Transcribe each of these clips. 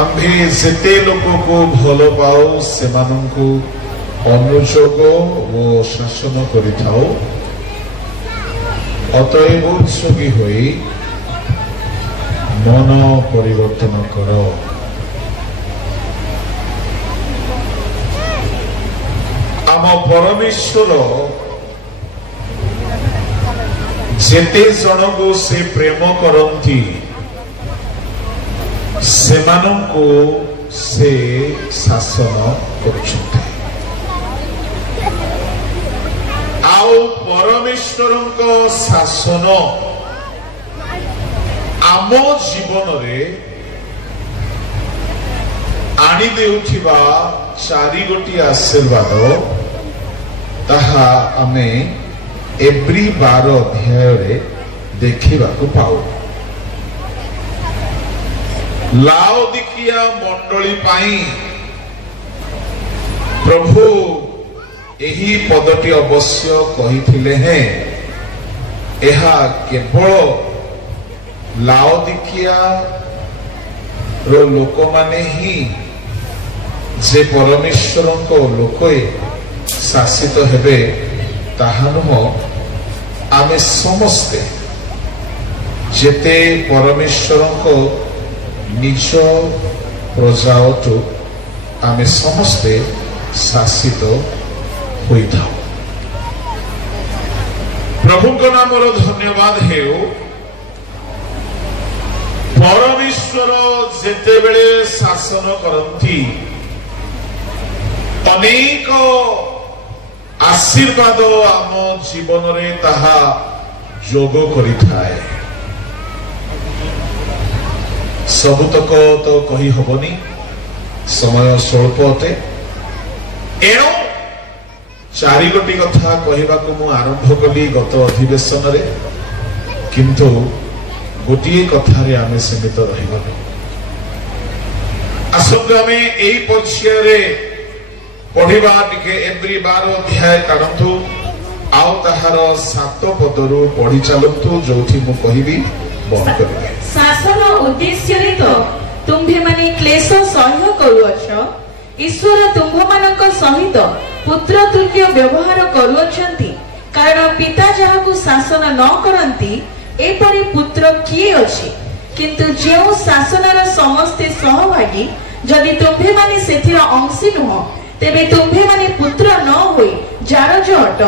आम्भे जेते लोक को भल पाओ से अनुयोग और शासन करिथाओ अतएव उत्सुकी होई मन परिवर्तन कर। आम परमेश्वर जेते जन को से प्रेम करती सेमानंको से शासन करुछन्ते। आउ परमेश्वरंको शासन आम जीवन रे आनी देउथिबा चारि गोटी आशीर्वाद ताहा आमे एब्री 12 अध्याय रे देखिबा को पाऊ। लाओदिकिया मंडली पाई प्रभु एही पदटी अवश्य कहिथिले हैं। एहा केवल लाओदिकिया रो लोक माने ही जे परमेश्वरंको लोके शासित हेबे ताहा नुह, आमे समस्ते जेते परमेश्वरंको निज प्रजाओटु आमे समस्ते शासित होई थाओ। प्रभु को नाम धन्यवाद हेउ। परमेश्वर जेते बेले शासन करती अनेक आशीर्वाद आम जीवन रे ताहा जोग करिथाए। सबुतक तो कही हबनी, समय स्वल्प अटे। एणु चारि गोटी कथा कहवा को मु आरंभ कली गत अधिवेशन रे, किंतु गोटिए कथा रे आमे सीमित रहिबानी। आसंग आमे एई पर्याय रे पढ़िबा टिके एब्री 12 अध्याय काढंतु आउ ताहार 7 पदरु पढ़ी चलंतु जोठी मु कहिबी बंद करबे। शासन उद्देश्य रे तो तुम्भे माने क्लेश सह्य करूअछ। ईश्वर तुम्भ मानक सहित पुत्र तुल्य व्यवहार करूअछंती, कारण पिता जाहाकु शासन न करंती एपरि पुत्र किए अछि। किंतु जेउ शासनर समस्ते सहभागी जदि तुम्भे माने सेथिर अंशी नुह, तेबे तुम्भे माने पुत्र न होई जार अट।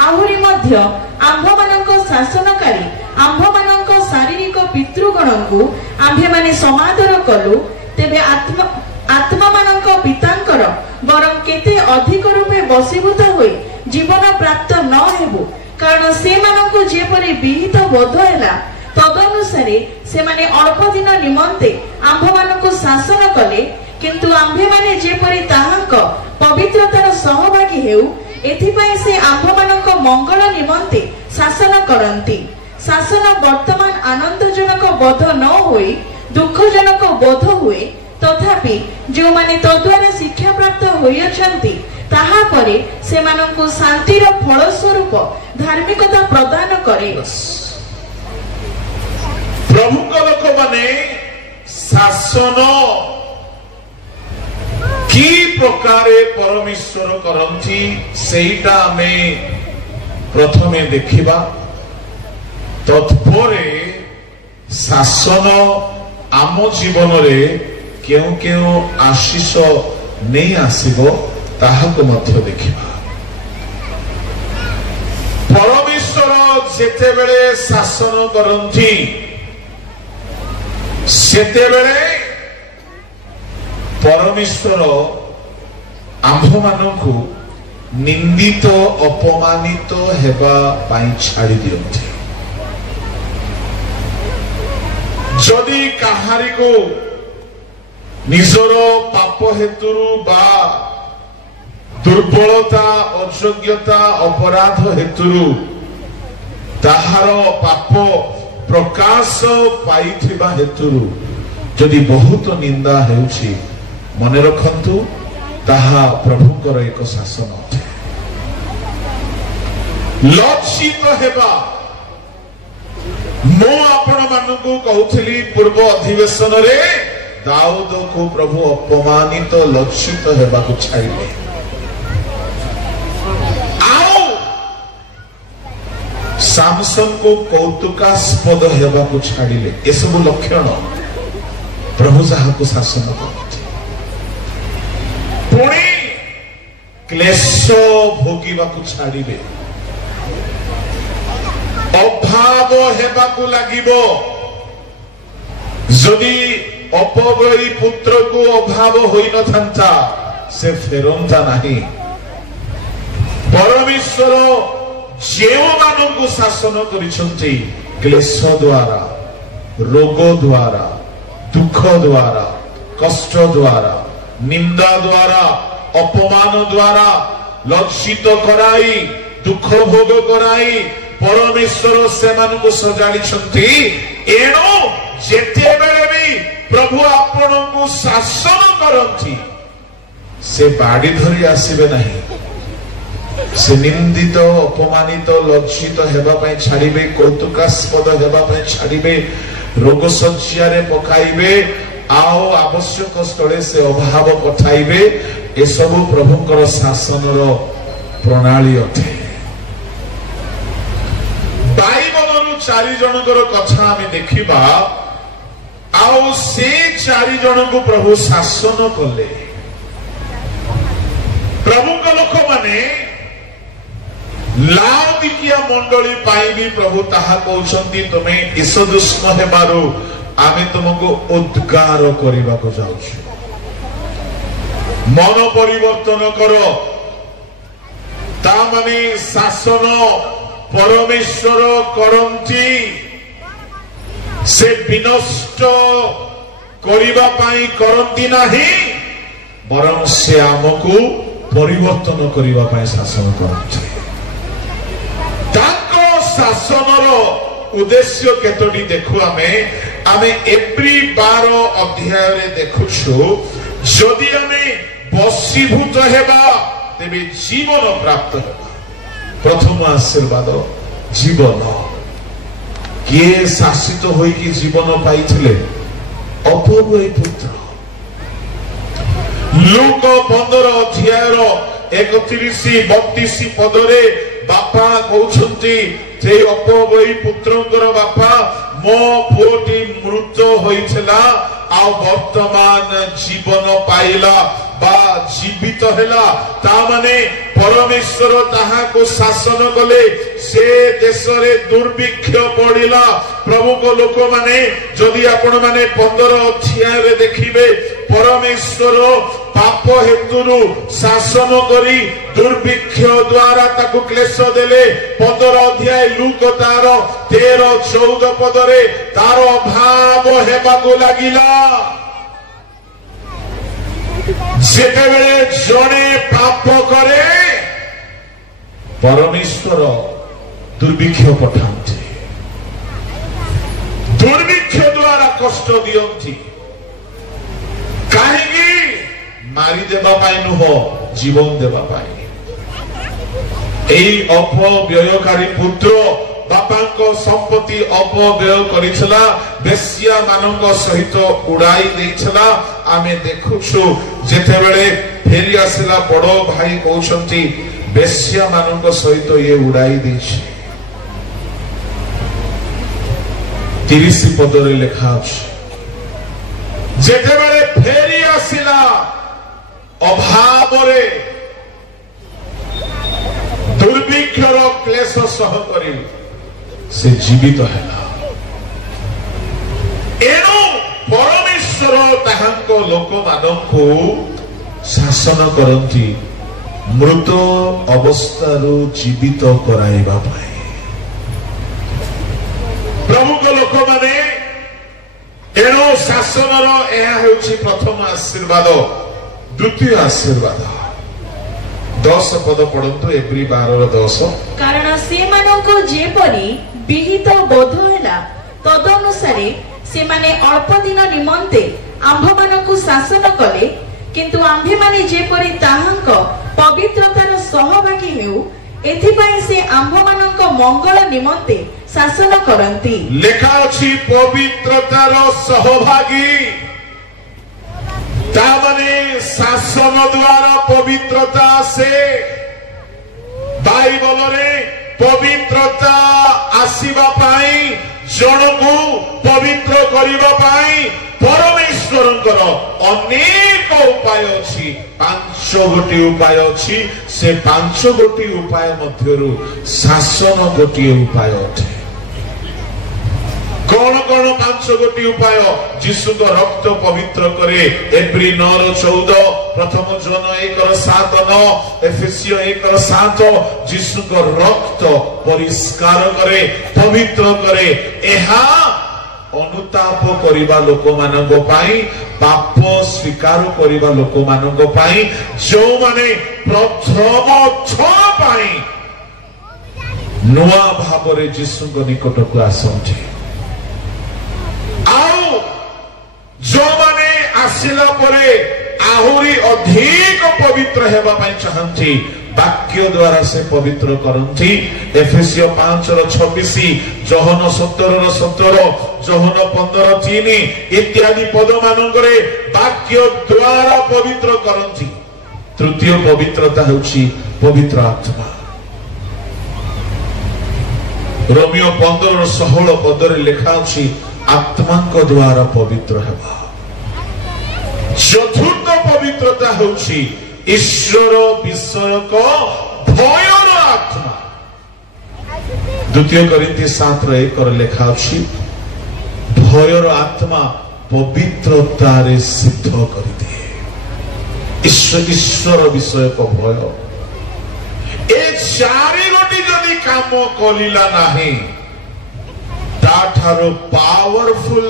आहुरी मध्य आंभ मानक शासनकारी आंभ मानक शारीरिक पितृगणଙ୍କୁ आंभे माने समादर कलु, तेबे आत्मा मानक पितांकर बरं केते अधिक रूपे वशीभूत होई जीवन प्राप्त न हेबु। कारण से मानक जेपरि विहित बोध हैला तदनुसारे से माने अल्प दिन निमंते आंभ मानक शासन कले। किंतु आंभे माने जेपरि ताहांक पवित्रतार सहभागी हेउ, एथिपाई से आंभ मानक मंगल निमंते शासन करंती। शासन वर्तमान आनंदजनक बोध न होई दुखजनक बोध हुए, तथापि जो माने तद्वारा शिक्षा प्राप्त होइअछंती ताहा परे से मानकु शांतिर फल स्वरूप धार्मिकता प्रदान करे। प्रमुख लोक माने शासन की प्रकारे परमेश्वर करंती सेटा में प्रथमे देखिबा। तत्परे शासन आम जीवन रे केउ केउ आशीष नहीं आसीबो ताहाको मध्य देखिबा। परमेश्वर जेते बेले शासन करंती सेते बेले परमेश्वर आंभ मानकु निंदित अपमानित हेबा पाई छाड़ी दियंती। जदि काहारी को निजर पाप हेतुरु बा दुर्बलता अयोग्यता अपराध हेतुरु ताहार पाप प्रकाश पाइथिबा हेतुरु जदि बहुत निंदा हेउछि, मने रखंतु ताहा प्रभुकर एक शासन अटे। लज्जित हेबा मो आपण मानकु कहउथिली पूर्व अधिवेशन रे दाऊद को प्रभु अपमानित लज्जित हेबाकु छाड़िले आओ सामसन को कौतुकास्पद हेबाकु छाड़िले ए सब लक्षण प्रभु जहाको शासन करते पुणी क्लेश भोगिबाकु छाड़िले अभाव हेबाकु लागिबो जदि अपव्ययी पुत्र को अभाव होई न थांता से फेरंता नहीं परमेश्वर जेउ मानकु शासन करिसंती क्लेश द्वारा रोग द्वारा दुख द्वारा कष्ट द्वारा निंदा द्वारा अपमान द्वारा लज्जित कराई दुख भोग कराई परमेश्वर से मानकु सजाड़ी एणु जेते बेले भी प्रभु आपण को शासन करती से बाड़ी धरी आसीबे नहीं से निंदित अपमानित लज्जित हेबा पई छाड़िबे कौतुकास्पद हेबा पई छाड़िबे रोग सज्जारे पकाइबे आओ आवश्यक स्थले से अभाव पठाइबे ए सब प्रभुकर शासनर प्रणाली अटे बाइबलरु 4 जनकर कथा आमे देखिबा आओ से 4 जन को प्रभु शासन कले प्रभु का लोक माने लाउदिकिया मंडली पाई भी प्रभु ताहा कहउछंती तमे ईशदुष्म हेबारु आमे तुमको उद्गार करिबा को जाउछु मन परिवर्तन करो ता माने शासन परमेश्वर करंती से विनष्ट करिबा पाई करंती नाही बरं से आमको परिवर्तन करिबा पाई शासन करंती ताको शासनर उद्देश्य केतोटी देखु आमे एप्री 12 अध्याय रे देखुछु जदि आमे बसीभूत हेबा तेबे जीवन प्राप्त हेबा प्रथम आशीर्वाद जीवन किए शासित होई कि जीवन पाइथिले अपव्ययी पुत्र लूक 15 अध्यायर 31-32 पदरे बापा कहउछंती जे अपव्ययी पुत्रंकर बापा मो पुओटी मृत होइछला आ वर्तमान जीवन पाइला बा जीवित हेला ता माने परमेश्वर ताहा को शासन कले से देश रे दुर्भिक्ष पड़िला प्रभु को लोक माने जदि आपण माने 15 अध्याय रे देखिबे परमेश्वर पाप हेतुरु शासन करी दुर्भिक्ष द्वारा ताकु क्लेश देले 15 अध्याय लूक तार 13-14 पदरे तार अभाव हेबाकु लागिला जेतेबेले जणे पाप करे परमेश्वर दुर्भिक्ष पठांती दुर्भिक्ष द्वारा कष्ट दियंती काहेकि मारी देबा पाई नुह जीवन देबा पाई एई अपव्ययकारी पुत्र बापांको संपत्ति अपव्यय करिछला बेश्या मानक सहित उड़ाई देइछला आमे देखुछु जेतेबेले फेरी आसिला बड़ो भाई कहउछंती बेश्या मानक सहित ये उड़ाई देइछि 30 पदरे लेखा अछि जेतेबेले फेरी आसिला अभाव रे दुर्भिक्षर क्लेश सह करी से जीवित हैला एणु परमेश्वर ताहांको लोक मानकु शासन करंती मृत अवस्थारु जीवित कराइबा पाए प्रभु को लोक माने एणु शासनर एहा हेउछि प्रथम आशीर्वाद द्वितीय आशीर्वाद 10 पद पढ़ंतु एप्री 12-10 कारण से मानको जेपरी विहित बोध हैला तदनुसारे से माने अल्प दिन निमंते आंभ मानको शासन कले किंतु आंभे माने जेपरी ताहांक पवित्रतार सहभागी हेउ एथिपाई से आंभ मानको मंगल निमंते शासन करंती लेखा अछि पवित्रतार सहभागी शासन द्वारा पवित्रता से बाइबल रे पवित्रता आसीबा पाई जन को पवित्र करिबा पाई परमेश्वरंकर अनेक उपाय अछि। 5 गोटी उपाय अछि। से 5 गोटी उपाय मध्यरु शासन गोटी उपाय अटे। कौन कौन 5 गोटी उपाय? जीशु को रक्त पवित्र करे। एब्री 9:14, प्रथम जन 1:7-9, एफेसियो 1:7। जीशु को रक्त परिष्कार करे, पवित्र करे। एहा अनुताप करिबा लोक मानक पाई, पाप स्वीकार करिबा लोक मानक पाई, जो माने प्रथम थर पाई नुआ भाबरे जीशु को निकट को आसंती। आउ जो माने आसिला परे आहुरी अधिक पवित्र हेबा पाई चाहंती, वाक्य द्वारा से पवित्र करंती। एफेसियो 5:26, जोहन 17:17, जोहन 15:3 इत्यादि पद मानकरे वाक्य द्वारा पवित्र करंती। तृतीय पवित्रता होची पवित्र आत्मा। रोमियो 15:16 पदरे लिखा अछि आत्मा को द्वारा पवित्र हेबा। चतुर्थ पवित्रता होची ईश्वर विषय को भयर आत्मा। 2 कोरिन्थी 7:1 लिखा अछि भयर आत्मा पवित्रता रे सिद्ध कर दिए। ईश्वर विषय को भय ए चारि गोटी जदि काम करिला नाही ताठारो पावरफुल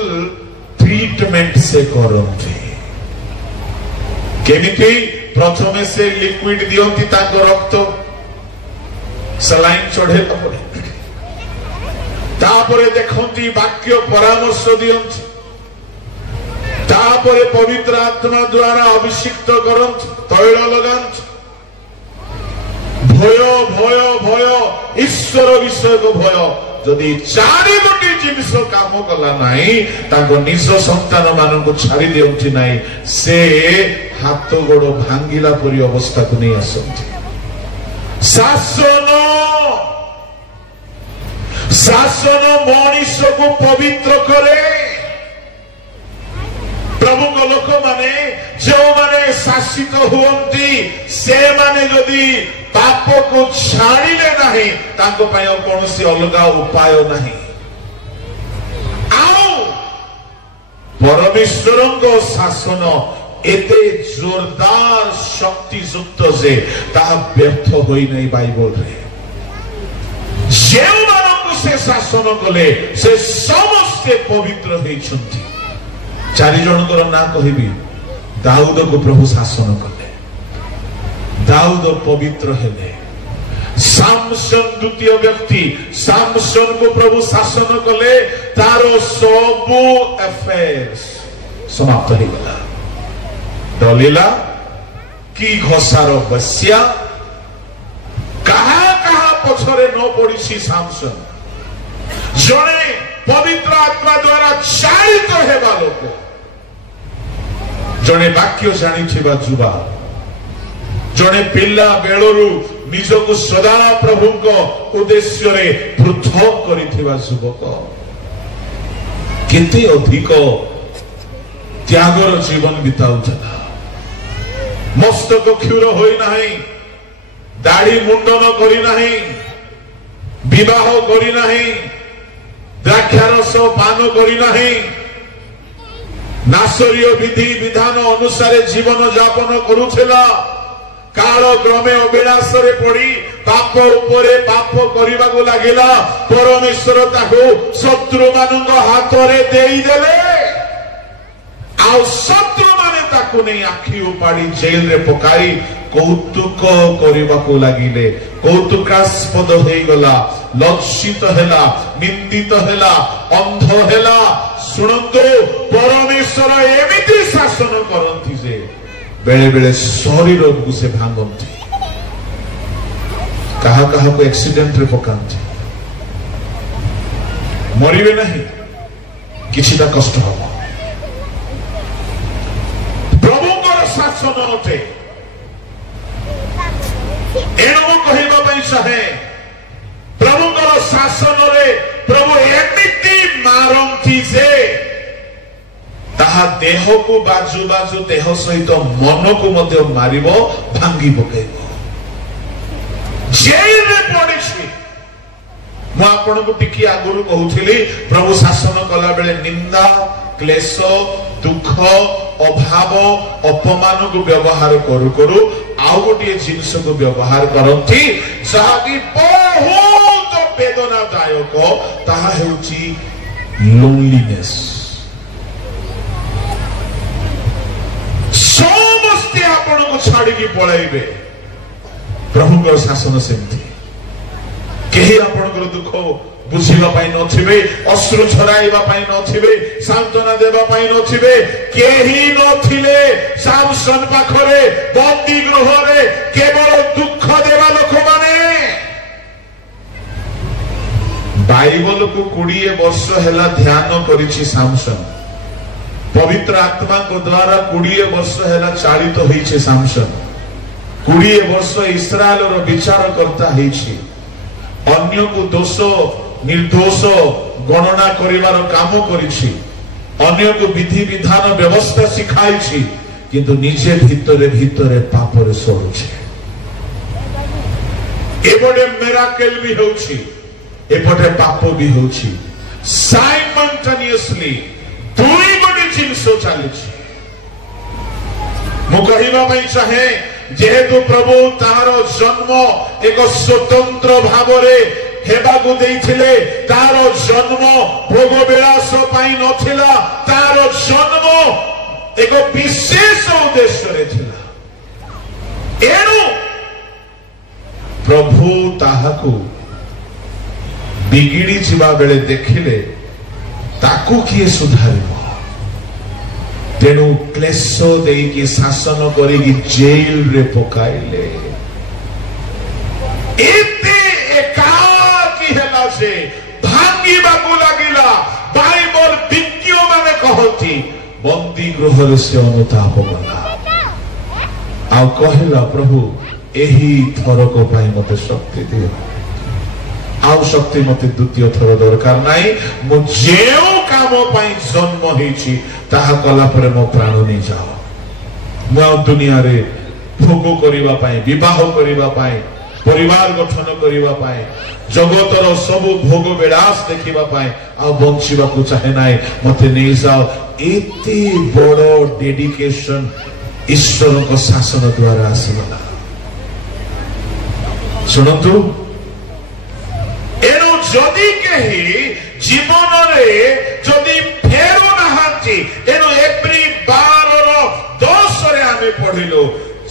ट्रीटमेंट से करंती। केमिति? प्रथमे से लिक्विड दियंती ताको रक्त सलाइन चढ़ेला पड़े, तापरे देखंती वाक्य परामर्श दियंती, तापरे पवित्र आत्मा द्वारा अभिषिक्त करंती, तैल लगांती। भय भय भय ईश्वर विषय को भय जदि चारि गोटी जिनिस काम कला नाही ताको निज संतान मानक छाड़ी दियंती नाही, से हाथ गोड़ भांगिला परी अवस्था को नहीं आसंती। शासन शासन मनीष को पवित्र करे। प्रभु को लोक माने जो माने शासित हुवंती से माने जदि पाप को छाड़िले नाही ताको पाय कोनोसी अलगा उपाय नाही। आउ परमेश्वरंको शासन एते जोरदार शक्ति युक्त जे ता व्यर्थ होई नहीं बाइबल रे। जे मानक से शासन कले से समस्ते पवित्र होइछंती। 4 जनकर ना कहिबी। दाऊद को प्रभु शासन कले, दाऊद पवित्र हेले। सामसन द्वितीय व्यक्ति, सामसन को प्रभु शासन कले, तारो सबु अफेयर्स समाप्त हो गला। दलीला की घोषार बस्या कहा कहा पछरे न पड़ी। सामसन जड़े पवित्र आत्मा द्वारा चालित हेबा लोक, जड़े वाक्य जानी जुवा, जड़े पिला बेलरू निजको सदा प्रभु को उद्देश्य रे पृथक करिथिबा युवक केते अधिक त्यागर जीवन बिताउथला। मस्तक क्षुर होई नाही, दाढ़ी मुंडन करी नाही, विवाह करी नाही, द्राक्षारस पान करी नाही, नासरीय विधि विधान अनुसार जीवन यापन करुथिला। काल क्रमे अभिलाष रे पड़ी पाप उपरे पाप करिबा को लागिला। परमेश्वर ताको शत्रु मानक हाथ रे देई देले। आ शत्रु माने ताको नै आखि उपाड़ी जेल रे पकाई कौतुक करिबा को लागिले। कौतुकास्पद होई गला, लज्जित हेला, निंदित हेला, अंध हेला। सुनंदो परमेश्वर एमिति शासन करंती जे बेले बेले शरीर को से भांगंती, कहा कहा को एक्सीडेंट रे पकांती। मरिबे नहीं, किछिटा कष्ट हबो। प्रभुଙ୍କର शासन अटे एणु कहवा चाहे प्रभुଙ୍କର ଶାସନରେ प्रभु एमिति मारंती जे ताहा देहକୁ बाजू बाजू देह सहित मन को मध्य मारिबो भांगी पकेइबो जेल रे पड़िछि मु आपनको टिकी आगुरु कहउथिली प्रभु शासन कला बेले निंदा क्लेश दुख अभाव अपमान को व्यवहार करू करू आउ गोटे जिनिस को व्यवहार करती जहाकी बहुत वेदनादायक ताहा हेउची लोनलीनेस समस्ते आपण को छाड़ी की पळाइबे प्रभुଙ୍କର शासन सेमती केही आपणकर दुख बुझिबा पाई नथिबे अश्रु झराइबा पाई नथिबे सांत्वना देबा पाई नथिबे केही नथिले सामसन पाखरे बंदी गृह रे केवल दुख देबा लोक माने बाइबल को 20 वर्ष हेला ध्यान करिछि सामसन पवित्र आत्मा को द्वारा 20 वर्ष हेला चालित होइछे सामसन 20 वर्ष इस्राएल रो विचार करता हेछि अन्य को दोष निर्दोष गणना करिवार काम करिछि अन्य को विधि विधान व्यवस्था सिखाइछि किंतु निजे भितरे भितरे पाप रे सरुछि एबडे मिराकल भी होछि एपटे पाप भी होछि साइमल्टेनियसली दुई गोटे जिनिस चलिछि मु कहिबा पई चाहे जेहेतु प्रभु तार जन्म एक स्वतंत्र भावरे हेबाकु देइथिले तार जन्म भोग विलास पाई नथिला तार जन्म एक विशेष उद्देश्य रे थिला एनु प्रभु ताहाकु बिगिड़ी जिबा बेले देखिले ताकु किए सुधारिबो तेणु क्लेश देकी शासन करी जेल रे पकाइले एते एकाकी हेला से भांगी बाकु लागिला बाइबल विज्ञ माने कहती बंदी गृह रे से अनुताप गला आ कहला प्रभु एही थरक पाई मते शक्ति दियो आउ शक्ति मते द्वितीय थर दरकार नाही मु जेउ काम पाई जन्म हेछि ताहा कला परे मो प्राण नै जाओ मु दुनिया रे भोग करिवा पाई विवाह करिवा पाई परिवार गठन करिवा पाई जगतर सब भोग विलास देखिवा पाई आ बंचिबा को चाहे नाही मते नै जाओ एते बड़ डेडिकेशन ईश्वर को शासन द्वारा आसीला सुनतु एनु जदि केही जीवन रे जदि फेरु नहांती एनु एप्री 12 रो 10 रे आमे पढिलो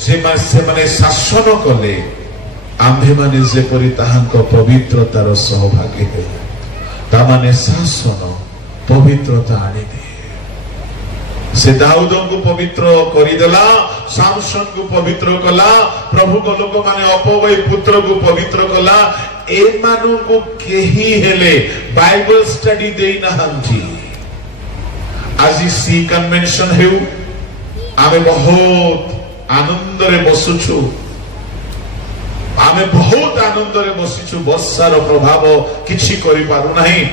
से माने शासन कले आम्भे माने जे परि ताहांक पवित्रतार सहभागी हे ता माने शासन पवित्रता आनी दे से दाऊद को पवित्र करिदेला सामसन को पवित्र कला प्रभु को लोक माने अपवय पुत्र को पवित्र कला ए मानु को केही हेले बाइबल स्टडी देई नहंती आज सी कन्वेंशन हेउ आमे बहुत आनंद रे बसुछु आमे बहुत आनंद रे बसिछु वर्षार प्रभाव किछि करि पारु नाही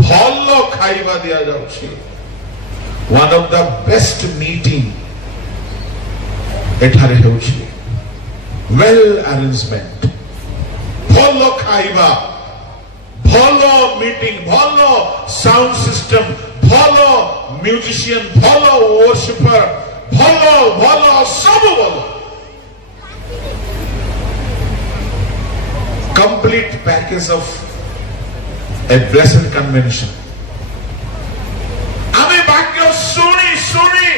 भलो खाइबा दिया जाउछि one of the best meeting एठारे हेउछि well arrangement भलो खाइबा भलो मीटिंग भलो साउंड सिस्टम भलो म्यूजिशियन भलो वर्शिपर भलो भलो सब भलो complete package of a blessed convention आमे वाक्य सुनी सुनी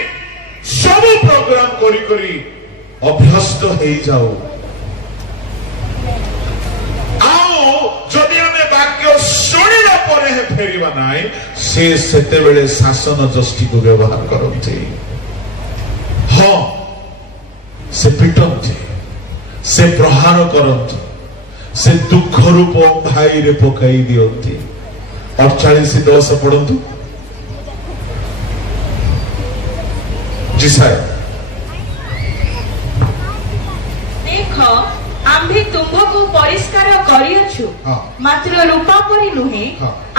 सब प्रोग्राम करी करी अभ्यस्त हे जाओ आओ जदि आमे वाक्य सुनिला परे हे फेरिबा नाही से सेते बेले शासन जस्टी को व्यवहार करते हां से पिटंते से प्रहार करते से दुख रूप भाई रे पकाई दियंती 48:10 पढंतु जी साहेब आम्भे तुम्भको परिष्कार करियछु मात्र रूपा परि नुहे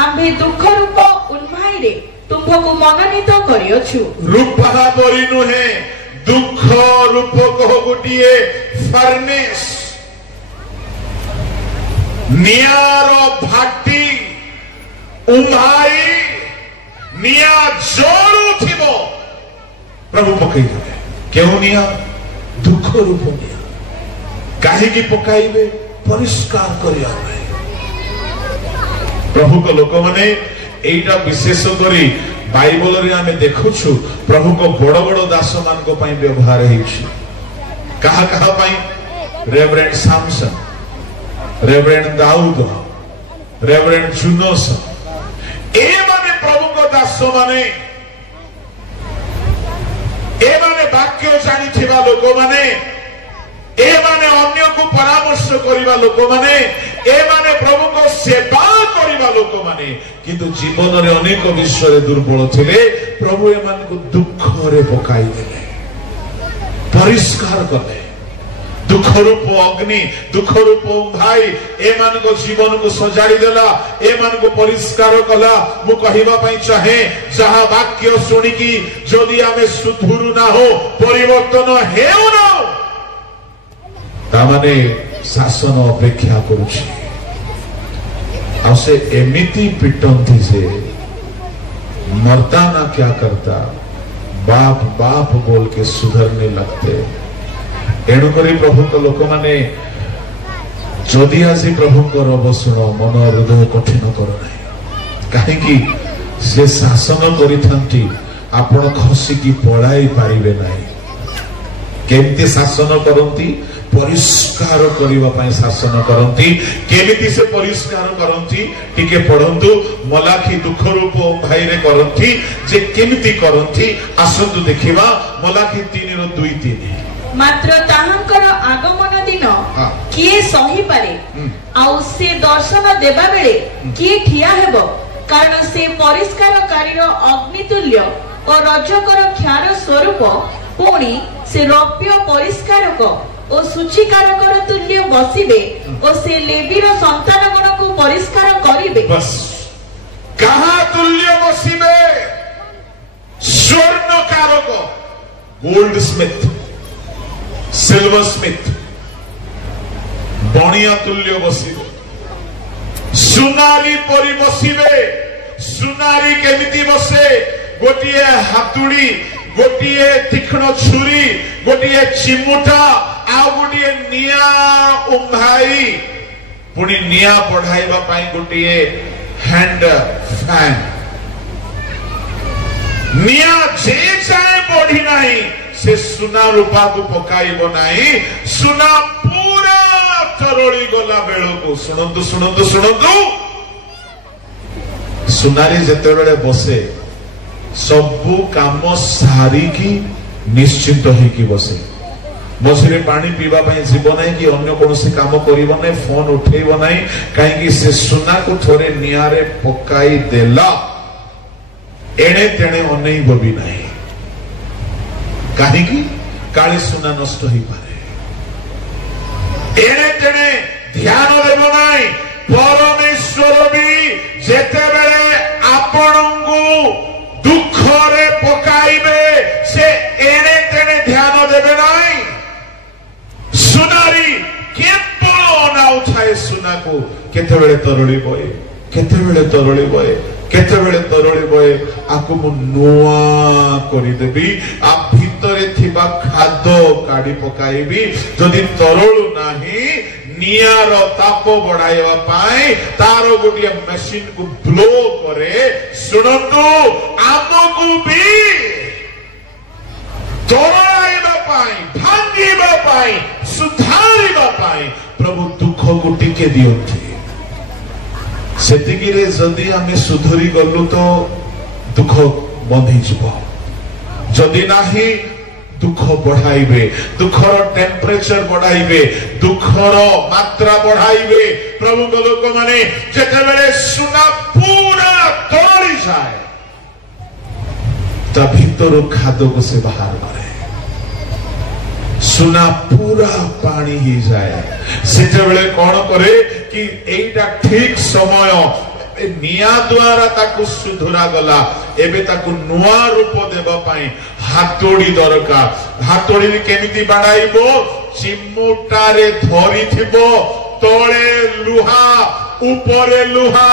आम्भे दुख रूप उन्माई रे तुम्भको मनोनीत करियछु रूपा परि नुहे दुख रूप को गोटिए फर्नेस नियार भाटी उम्हाई निया जोड़ू थिबो प्रभु पकई देबे केउ निया दुख रूप निया काहे की पकाइबे परिष्कार करिया प्रभु को लोक माने एटा विशेष करी बाइबल रे आमे देखुछु प्रभु को बड़ बड़ दास मान को पई व्यवहार हेछि कहा कहा पई reverend Samson reverend Daud reverend जुनोस ए माने प्रभु को दास माने ए माने वाक्य जानि थिबा लोक माने ए माने अन्य को परामर्श करिबा लोक माने ए माने प्रभु को सेवा करिबा लोक माने किंतु जीवन रे अनेक विषय रे दुर्बल थिले प्रभु ए मान को दुख रे पकाई देले परिष्कार करले दुख रूप अग्नि दुख रूप भाई ए मान को जीवन को सजाड़ी देला ए मान को परिष्कार कला मु कहिबा पई चाहे जहा वाक्य सुनी की जदी आमे सुधुरु ना हो परिवर्तन हेउ ना तामाने शासन अपेक्षा करुछि आ से एमिति पिटंती से मरता ना क्या करता बाप बाप बोल के सुधरने लगते एणुकरी प्रभु को लोक माने जदि आसी प्रभु को रब सुन मन हृदय कठिन कर नाही काहेकि से शासन करिथंती आपण खसी की पळाई पारिबे नाही केमती शासन करंती परिष्कार करिबा पई शासन करंती केमिति से परिष्कार करंती टिके पढंतु मलाखी दुख रूप भाई रे करंती जे केमिति करंती आसंतु देखिबा मलाखी 3:2-3 मात्र ताहांकर आगमन दिन किए सही पारे आउ से दर्शन देबा बेले किए ठिया हेबो कारण से परिष्कारकारीर अग्नितुल्य और रजकर ख्यार स्वरूप पुणी से रौप्य परिष्कारक और सूचीकारकर तुल्य बसिबे और से लेवीर संतानगण को परिष्कार करिबे बस कहा तुल्य बसिबे स्वर्णकारक गोल्ड स्मिथ सिल्वर स्मिथ बणिया तुल्य बसिबे सुनारी परि बसिबे सुनारी केमिति बसे गोटिए हातुड़ी गोटिए तीक्ष्ण छुरी गोटिए चिमुटा आ गोटिए निया उम्भाई पुणी निया पढ़ाइबा पाई गोटिए हैंड फैन निया जे जाए बढ़ी नहीं से सुना रूपा को पकाइबो नहीं सुना पूरा तरली गला बेलो को सुनंतु सुनंतु सुनंतु सुनारी जते बेले बसे सबु काम सारी की निश्चिंत है कि बसे मझे पानी पीवा पाई जीव नहीं कि अन्य कौन से काम करिबो नहीं फोन उठेइबो नहीं कहीं से सुना को थोड़े नियारे पकाई देला एणे तेणे अनेइबो भी नहीं कहीं काली सुना नष्ट ही पारे एणे तेणे ध्यान देबो नहीं परमेश्वर भी जेते बेले आपणंगु दुख रे पकाइबे से एणे तेणे ध्यान देबे नहीं सुनारी केवल ना उठाए सुना को केते बेले तरली बय केते बेले तरली बय केते बेले तरली बय आकु मु नुआ करि देबी आ भितरे थिबा खाद्य काडी पकाइबी जदि तरलु नाही नियार ताप बढ़ाइबा पाई तारो गोटिया मशीन को ब्लो करे सुनंतु आमको भी तोराइबा पाई भांगीबा पाई सुधारिबा पाई प्रभु दुख को टिके दियंती सेतिकी रे जदि आमे सुधरी गलु तो दुख बंधी जिवो जदि नाही दुख बढ़ाइबे दुखर टेम्परेचर बढ़ाइबे दुखर मात्रा बढ़ाइबे प्रभु को लोक माने जेते बेले सुना पूरा तोड़ी जाए ता भीतर खाद्य को से बाहर करे सुना पूरा पानी ही जाए सेते बेले कौन करे कि एटा ठीक समय निया द्वारा ताकू सुधुरा गला एबे ताकू नुआ रूप देबा पाई हातोड़ी दरकार हातोड़ी केमिति बाडाइबो चिमुटारे धरी थिबो तळे लुहा ऊपरे लुहा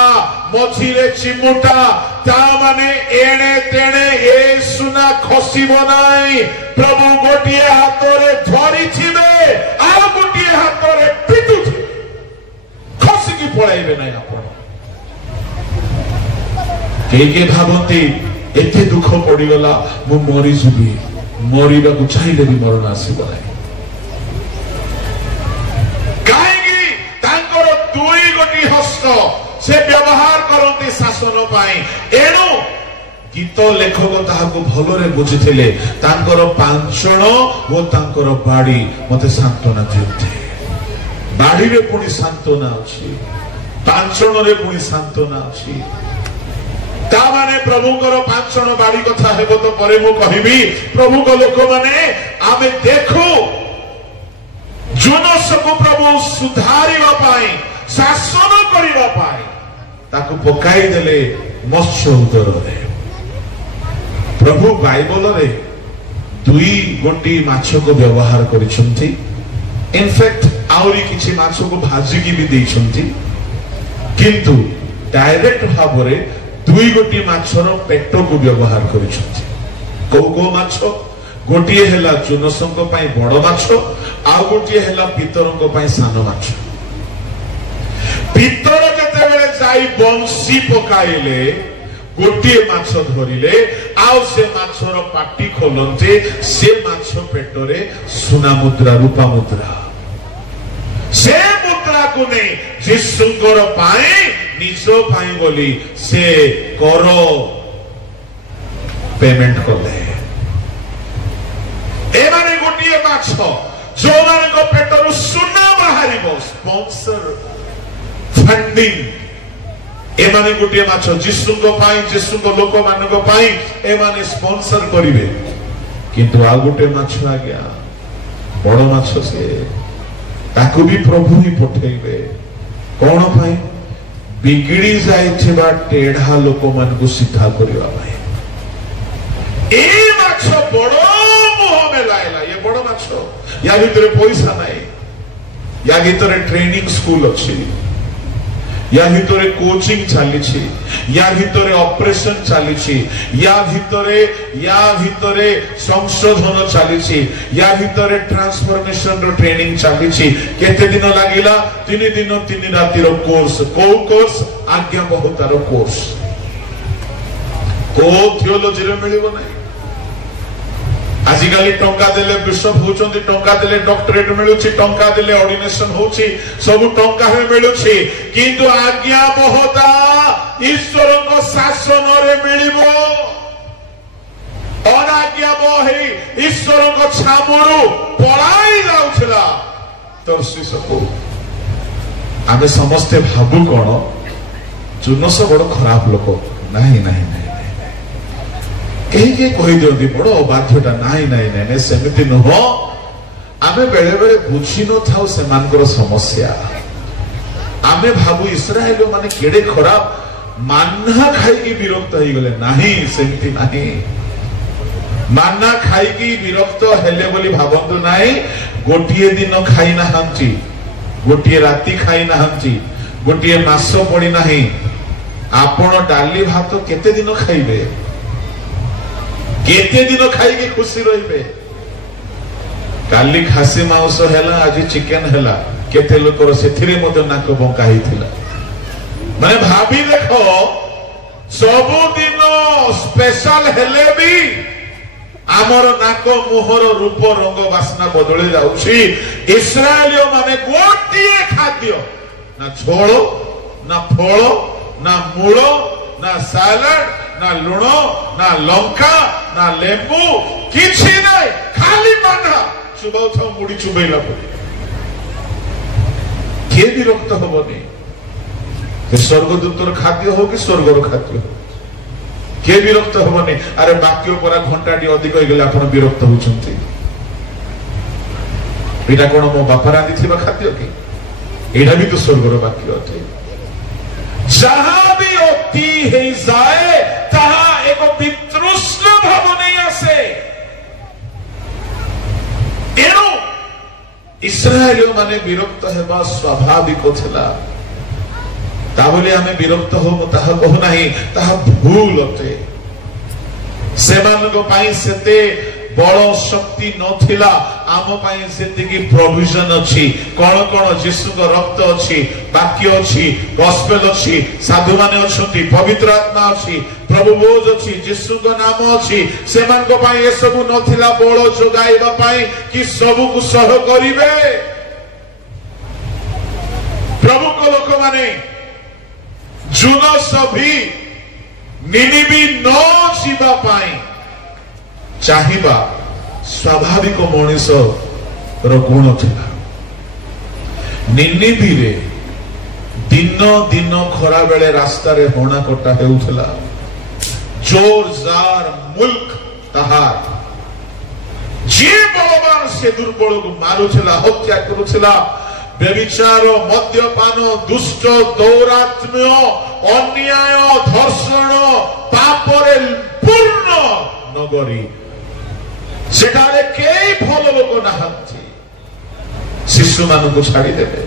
मझिरे चिमुटा ता माने एणे तेणे ए सुना खसिबो नाही प्रभु गोटिए हातरे धरी थिबे आ गोटिए हातरे पिटु खसी की पळाइबे नाही आपण के भावती एते दुख पड़गला मु मरी जुबी मरिबा को चाहिले भी मरण आसीबो नाही काहेकि तांकर दुई गोटी हस्त से व्यवहार करते शासन पाई एणु गीत लेखक ताहाको भलरे बुझिथिले तांकर पांचण ओ तांकर बाड़ी मते सांत्वना दिउथे बाड़ी रे पुनी सांत्वना अछि पांचण रे पुनी सांत्वना अछि ता माने प्रभुकर पांचण बाड़ी कथा हेबो तो परे मु कहिबी प्रभु को लोक माने आमे देखो जुनस को प्रभु सुधारिबा पाई शासन करिबा पाई ताकू पकाई देले मत्स्य उदर रे प्रभु बाइबल रे दुई गोटी माछ को व्यवहार करिसंती इनफैक्ट आउरी किछि माछ को भाजी की भी देइसंती किंतु डायरेक्ट भाबरे दुई गोटी माछर पेट को व्यवहार करिसंती को माछ गोटिए हेला जुनसंग पई बड़ माछ आ गोटिए हेला पितरंग पई सान माछ पितर जते बेले जाई बंसी पकाइले गोटिए माछ धरिले आउ से माछर पाटी खोलंते से माछ पेटरे सुना मुद्रा रूपा मुद्रा से मुद्रा को ने जिसुंगर पाए निजो पाई बोली से करो पेमेंट करले ए माने गोटिए माछ जो माने को पेटरु सुना बाहरिबो स्पॉन्सर फंडिंग ए माने गोटिए माछ जिसुंग पाई जिसुंग लोक मानक पाई ए माने स्पॉन्सर करिवे किंतु आ गोटे माछ आ गया बड़ माछ से ताकू भी प्रभु ही पठेइबे कोन पाई बिगड़ी जाइथिबा टेढ़ा लोक मान को सीधा करिवा भाई ए माछ बड़ मोह में लायला ये बड़ माछ या भीतर पैसा नाही या भीतर ट्रेनिंग स्कूल अछि या भीतर कोचिंग चली या भीतर ऑपरेशन चली या भीतर संशोधन चली या भीतर ट्रांसफॉर्मेशन रो ट्रेनिंग चली केते दिन लागिला 3 दिन 3 राति रो कोर्स कोर्स आज्ञा बहुतार कोर्स को थियोलॉजी रे मिलिबो नै आजिकाली टंका देले बिशप होचंती टंका देले डॉक्टरेट मिलुची टंका देले ऑर्डिनेशन होची सब टंका हे मिलुची किंतु आज्ञा बहुता ईश्वरक शासन रे मिलिबो अनाज्ञा बही ईश्वरक छामुरु पळाई जाउछला तर्शीसको आमे समस्ते भाबु कोन जुनस बड़ खराब लोक नाही नाही कहीं कही दिखती बड़ अबाध्यता नाई नाई नाई सेमती नुह आमे बेले बेले बुझी न थाउ से मानकर समस्या आमे भाबु इस्राएल माने केडे खराब मान्ना खाई की विरक्त हो गले नाही सेमती नाही मान्ना खाई की विरक्त हेले बोली भाबंतु नाही गोटिए दिन खाई ना हंची गोटिए राती खाई ना हंची गोटिए मास पड़ी नाही आपण डाली भात केते दिन खाइबे केते दिन खाई के खुशी रहिबे काली खासी मांस हैला आज चिकन हैला केते लोकर सेथिरे मते नाक बंका हिथिला माने भाभी देखो सब दिन स्पेशल हेले भी आमर नाक मुहर रूप रंग वासना बदले जाउछि इस्राएलियो माने गोटिए खाद्य ना झोल ना फल ना मूल ना सैलड ना लुण ना लंका ना लेंबू किछि नहीं खाली माना सुबह उठ मुड़ी चुबैला के विरक्त हबनी स्वर्गदूतर खाद्य हो कि स्वर्गर खाद्य हो के विरक्त हबनी अरे बाक्य परा घंटाटी अधिक हो गले आपण विरक्त होचंती एटा कौन मो बापा रांधि खाद्य कि एटा भी तो स्वर्गर वाक्य अटे। जहां भी अति हो जाए तहा एक वितृष्ण भाव नहीं आसे। एणु इस्राएल माने विरक्त हेबा स्वाभाविक थिला। ता बोली आमे विरक्त हो ताहा कहू नाही, ताहा भूल अटे। सेमानको पाई सेते बड़ शक्ति नथिला, आम पाई सेतिकी प्रोविजन अछि। कोन कोन यीशु को रक्त अछि, वाक्य अछि, गॉस्पेल अछि, साधु माने अछंती, पवित्र आत्मा अछि, प्रभु बोझ अछि, यीशु को नाम अछि। सेमानको पाई ए सब नथिला बड़ जोगाइबा पाई कि सब को सह करिवे। प्रभु को लोक माने जुनो सभी निनिबी न जीवा पाई चाहिबा स्वाभाविक मनीष गुण थिला। निनिबी रे दिन दिन खरा बेले रास्ता रे होना कटा हेउथला। जोर जार मुल्क तहार जे बलवान से दुर्बल को मारुथला, हत्या करुथला। व्यभिचार, मद्यपान, दुष्ट, दौरात्म्य, अन्याय, धर्षण, पापरे पूर्ण नगरी। सेठारे केई भल लोक नाहंती, शिशु मान को छाड़ी देबे।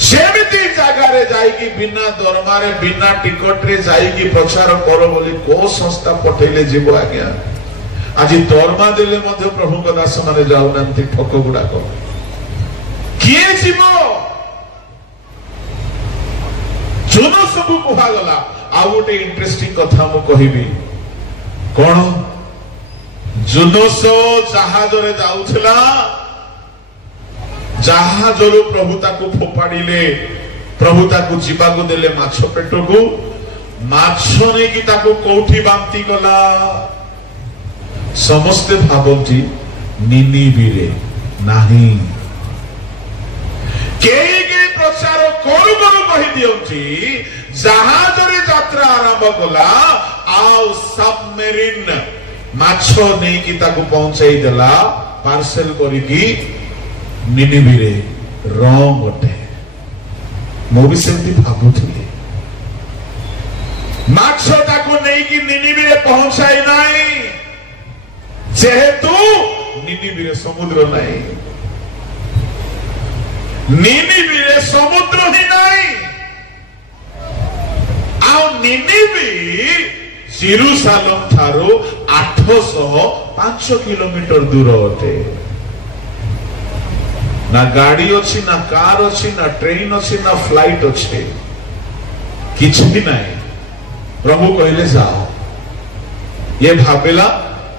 सेमिति जगह रे जाइकी बिना दरमारे बिना टिकट रे जाइकी प्रचार कर बोली को संस्था पठेले जीव आज्ञा। आज दरमा देले मध्य प्रभु को दास माने जाउनांती ठक गुडाक किए जीव जुन सब कहगला। आ गोटे इंटरेस्टिंग कथा मु कहिबी। कौन जुनस जहाज रे जाउथला, जहाज रो प्रभु ताकू फोपाड़िले, प्रभु ताकू जीवाकू देले माछ पेटकू। माछ नै कि ताकू कोठी बांती गला। समस्ते भाबंती निनिबी रे नाही। केई प्रचार करू करू कहि दियंती जहाज रे यात्रा आरंभ कला। आउ सबमेरिन माछ नै कि ताकू पहुंचाई देला पार्सल करिकी निनिबी रे रंग अटे। मो भी सेमती भाबुथि माछ ताकू नै कि निनिबी रे पहुंचाई नाही, जेहेतु निनिबी रे समुद्र नाही। निनिबी रे समुद्र ही नहीं। आ निनिबी जेरूसालेम ठारो 805 किलोमीटर दूर अटे। ना गाड़ी अच्छी, ना कार अच्छी, ना ट्रेन अच्छी, ना फ्लाइट अच्छे, किछ भी नहीं। प्रभु कहले जाओ। ये भावेला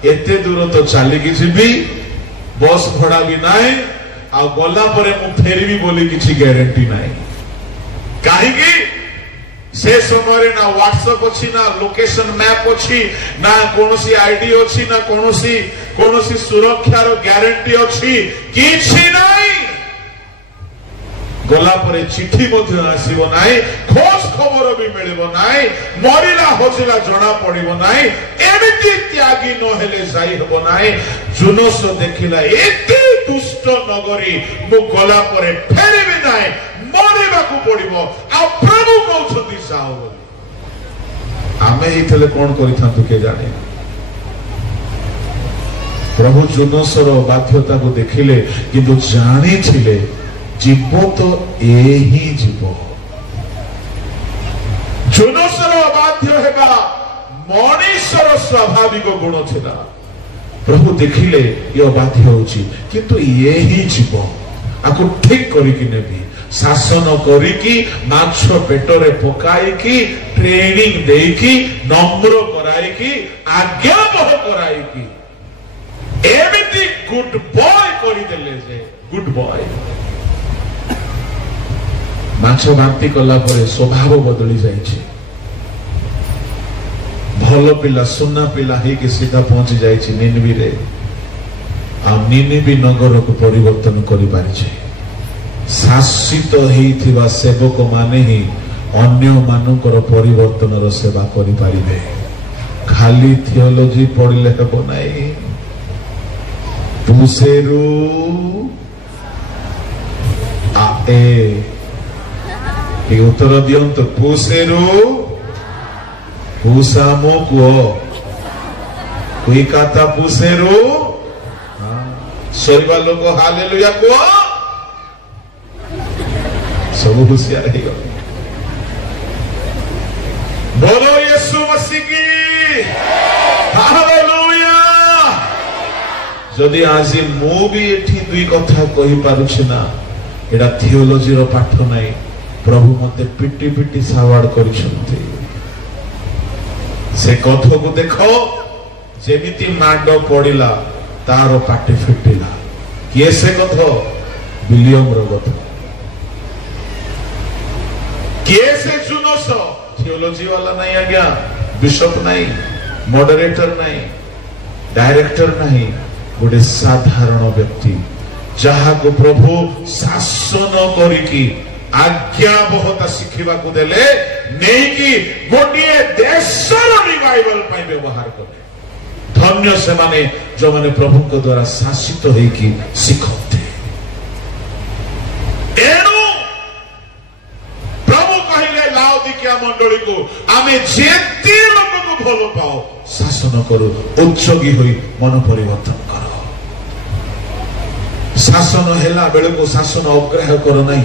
एते दूर तो चलिकी जीवी, बस भड़ा भी नहीं, आ गला परे मु फेरबी बोली किछि गारंटी नाही। काहेकि से समय ना व्हाट्सएप अच्छी, ना लोकेशन मैप अच्छी, ना कोनोसी आईडी अच्छी, ना कोनोसी सुरक्षार गारंटी अच्छी, किछि नाही। गला परे चिठी मध्य आसीबो नाही, खोज खबर भी मिलिबो नाही, मरिला होजिला जणा पड़िबो नाही। एमिति त्यागी न हेले जाई हबो नाही। जुनस देखिला एते दुष्ट नगरी मु गला परे फेरिबि नाही, मरिबाकू पड़िबो। आ प्रभु कहउछथि जाओ बोली। आमे हिथले कोन करिथांतु के जाने। प्रभु जुनसर बाध्यता को देखिले, किंतु जानी थिले जीव तो एही जीव। जुनसर बाध्य हेबा मनीषर स्वाभाविक गुण थिला। प्रभु देखिले ये बाध्य होची, किंतु यही जीव आको ठीक करिकी नेबी, शासन करिकी माछ पेटरे पकाइकी, ट्रेनिंग देकी, नम्र कराइकी, आज्ञाबह कराइकी, एमिति गुड बॉय करि देले जे गुड बॉय। माछ बांती कला परे स्वभाव बदली जाइछे। भल पिला सुना पिला ही के सीधा पहुंची जाइछे निनिबी रे। आ निनिबी नगर को परिवर्तन करि पारिछे। शासित हेइथिबा सेवक माने ही अन्य मानकर परिवर्तन रो सेवा करि पारिबे। खाली थियोलॉजी पढ़िले हेबो नाही। पुसेरु उत्तर दियंतु पुसेरु पुसामो कुओ कोई काता पुसेरु सोइबा लोक हालेलुया कुओ सब होशियार है। बोलो यीशु मसीह की हालेलुया। जदि आज मु भी एठी दुई कथा कहि पारुछि ना एडा थियोलॉजी रो पाठ नाही प्रभु मते पिटी पिटी सावाड करिसंती से कथा को देखो जेमिति माड पड़िला तारो पाटी फिटिला किए से कथा विलियम रो कथा किए से जुनोस थियोलॉजी वाला नहीं आज्ञा बिशप नहीं मॉडरेटर नहीं डायरेक्टर नहीं गोटे साधारण व्यक्ति जहा को प्रभु शासन करिकी आज्ञा बहुत शिखा को देले नहीं कि गोटे देशर रिवाइवल पाई व्यवहार कले धन्य से माने जो माने प्रभु को द्वारा शासित होइकी शिखते एणु प्रभु कहिले लाउदिकिया मंडली को आमे जेते लोक को भलो पाओ शासन करो उच्चगी होई मन परिवर्तन करो शासन हेला बेले को शासन अग्राह्य करो नहीं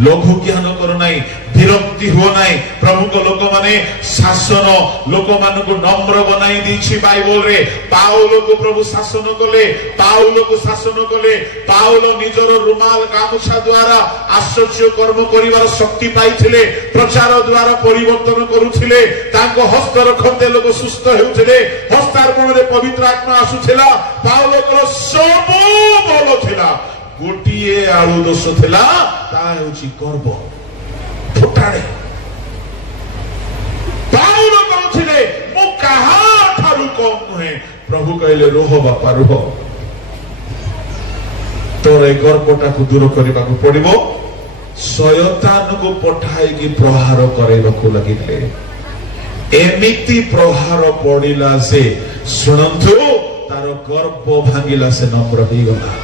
लघु ज्ञान करो नहीं विरक्ति हो नहीं प्रभु को लोक माने शासन लोक मान को नम्र बनाई दीछि बाइबल रे पाउलो को प्रभु शासन कले पाउलो को शासन कले पाउलो निजर रुमाल गामुछा द्वारा आश्चर्य कर्म करिवार शक्ति पाइथिले प्रचार द्वारा परिवर्तन करूथिले तांको हस्त रखते लोक सुस्थ हेउथिले हस्तार्पण रे पवित्र आत्मा आसुथिला पाउलो को सब भलो थिला गोटिए आलु दोष थिला ता हेउची गर्व फुटाड़े पाउलो कहथिले मु कहा ठारू कम नुहे प्रभु कहले रोह बापा रोह तोरे गर्वटा को दूर करबा को पड़िबो शयतान को पठाई की प्रहार करेबाको लागिले एमिति प्रहार पड़िला से सुनंतु तार गर्व भांगिला से नम्र होई गला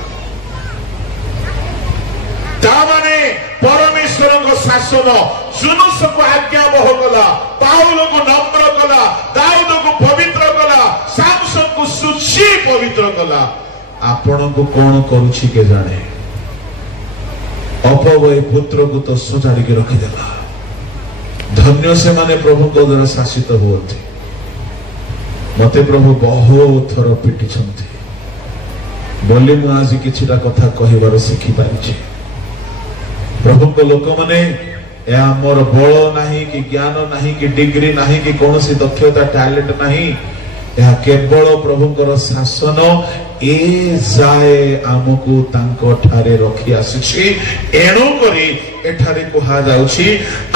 तामाने परमेश्वर को शासन जुनुस को आज्ञा बह कला पाउल को नम्र कला दाऊद को पवित्र कला सामसन को सुची पवित्र कला आपण को कौन करुछि के जाने अपवय पुत्र को तो सजाड़ी के रखिदेला धन्य से माने प्रभु को द्वारा शासित हुअନ୍ତି मते प्रभु बहुत थर पिटी छंती बोली मु आज किछिटा कथा कहिबार शिखि पाइछि प्रभु को लोक माने मोर बल नहीं कि ज्ञान नहीं कि डिग्री नहीं कि कौन सी दक्षता टैलेंट नहीं यह केवल प्रभुकर शासन ए जाए आमको तांको ठारे रखी आसुछि एणु करी एठारे कहा जाउछि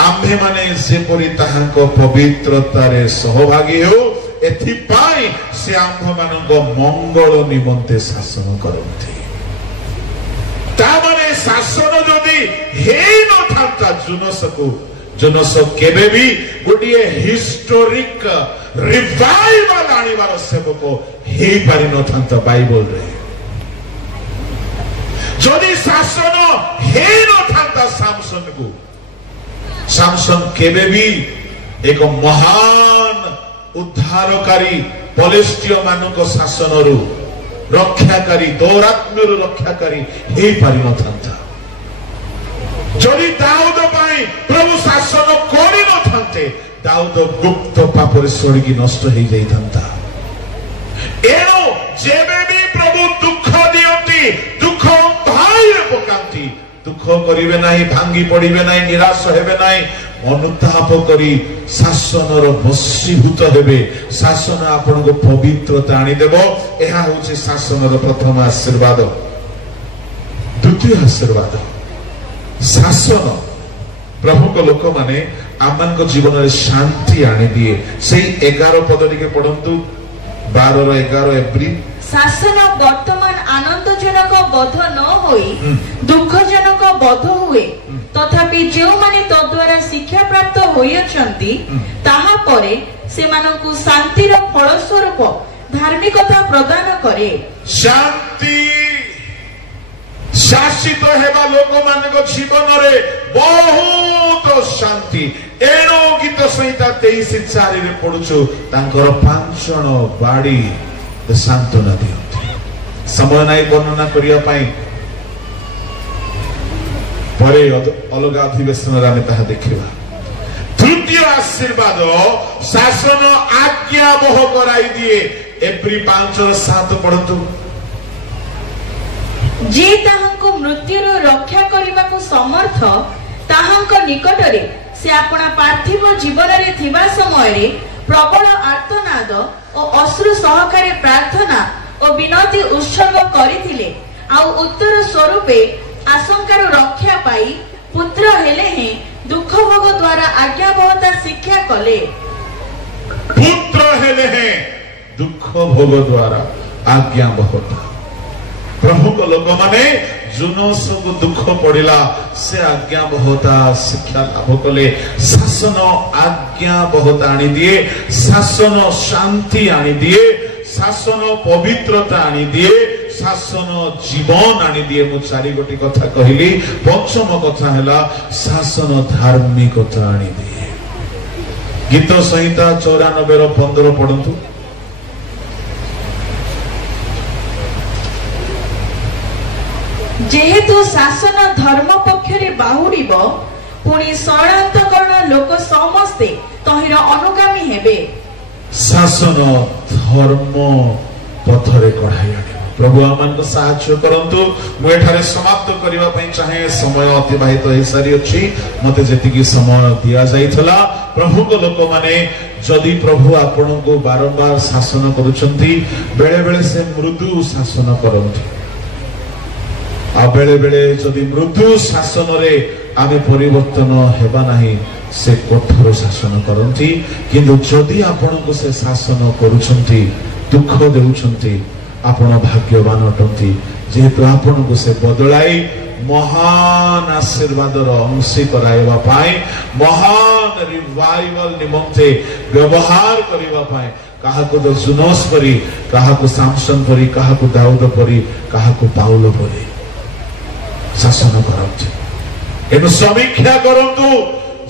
आम्भे माने सेपरि ताहाको पवित्रतारे सहभागी हो एथि पाई से आम्भ मानको मंगल निमंते शासन करंती तामाने शासन जदि हेई न थांता जुनस केबे भी गोटिए हिस्टोरिक रिवाइवल आनिबार सेवक हेई पारि न थांता बाइबल रे जदि शासन हेई न थांता सामसन केबे भी एक महान उद्धारकारी पलिस्टिय मानक शासनरु रक्षाकारी दौरात्म्य रक्षाकारी हे पारि न थांता जदि दाऊद पाई प्रभु शासन करि न थांते दाऊद गुप्त पापर सड़की नष्ट हो जाई थांता एणु जेबे भी प्रभु दुख दियंती दुख भाई पकांती दुख करिवे नाही भांगी पड़िवे नाही निराश हेबे नाही अनुताप करी शासनर वशीभूत हेबे शासन आपन को पवित्रता आनी देबो एहा होछि शासनर प्रथम आशीर्वाद द्वितीय आशीर्वाद शासन प्रभु को लोक माने आमन को जीवन रे शांति आनी दिए सेही 11 पद टिके पढंतु 12 रो 11 एप्रिल शासन वर्तमान आनंदजनक बोध न होई दुखजनक बोध हुए तथापि जो माने तो द्वारा शिक्षा प्राप्त होइछंती ताहा परे से मानकु शांतिर फल स्वरूप धार्मिकता प्रदान करे शासित हेबा लोक मानक जीवन रे बहुत शांति। एणो गीत संहिता 23:4 रे पढुछु तांकर 5 जण बाड़ी सांत्वना दियंती। समय नाई वर्णना करिया पई परे अलगा अधिवेशन रे आमे ताहा देखिबा। तृतीय आशीर्वाद शासन आज्ञा बह कराई दिए। एप्री 5:7 पढतु। जे ताहांको मृत्युर रक्षा करने को समर्थ ताहांको निकटरे से अपना पार्थिव जीवन रे थिबा समय रे प्रबल आर्तनाद और अश्रु सहकारे प्रार्थना और विनती उत्सर्ग करिथिले। आ उत्तर स्वरूपे आशंकार रक्षा पाई पुत्र हेले हैं दुख भोग द्वारा आज्ञाबहता शिक्षा कले। पुत्र हेले हैं दुख भोग द्वारा आज्ञाबहता। प्रभु को लोक माने जुनो सब दुख पड़िला से आज्ञा बहता शिक्षा लाभ कले। शासन आज्ञा बहता आनी दिए, शासन शांति आनी दिए, शासन पवित्रता आनी दिए, शासन जीवन आनी दिए। मु 4 गोटी कथा कहली। पंचम कथा हैला शासन धार्मिकता आनी दिए। गीत संहिता 94:15 पढ़ंतु। जेहेतु शासन धर्म पक्षरे बाहुड़िब पुणी षडांतकरण लोक समस्ते तहिर अनुगामी हेबे। शासन धर्म पथरे कढ़ाई आने। प्रभु आमान को साहाय्य करंतु। मु एठारे समाप्त करिवा पई चाहे, समय अतिबाहित हो सारी अछि। मते जेतिकी समय दिया जाइथला प्रभु को लोक माने जदि प्रभु आपण को बारंबार शासन करूछंती, बेले बेले से मृदु शासन करंती। आ बेले बेले जदि मृदु शासन रे आमे परिवर्तन हेबा नाही, से कठोर शासन करंती। किंतु जदि आपण को से शासन करूछंती, दुख देउछंती, आपण भाग्यवान अटंती। जेहेतु आपण को से बदलाई महान आशीर्वाद अंशी कराइबा पाए, महान रिवाइवल निमंते व्यवहार करिबा पाए। कहा को तो जुनोस परी, कहा को सामसन परी, कहा को दाऊद परी, कहा को पाउल परी शासन करंती। एनु समीक्षा करंतु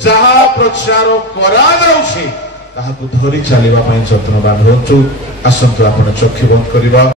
जहा प्रचार करा जाउछि ताहा को धरि चलिबा पई यत्नवान होतु। आसंतु आपण चक्षु बंद करिबा।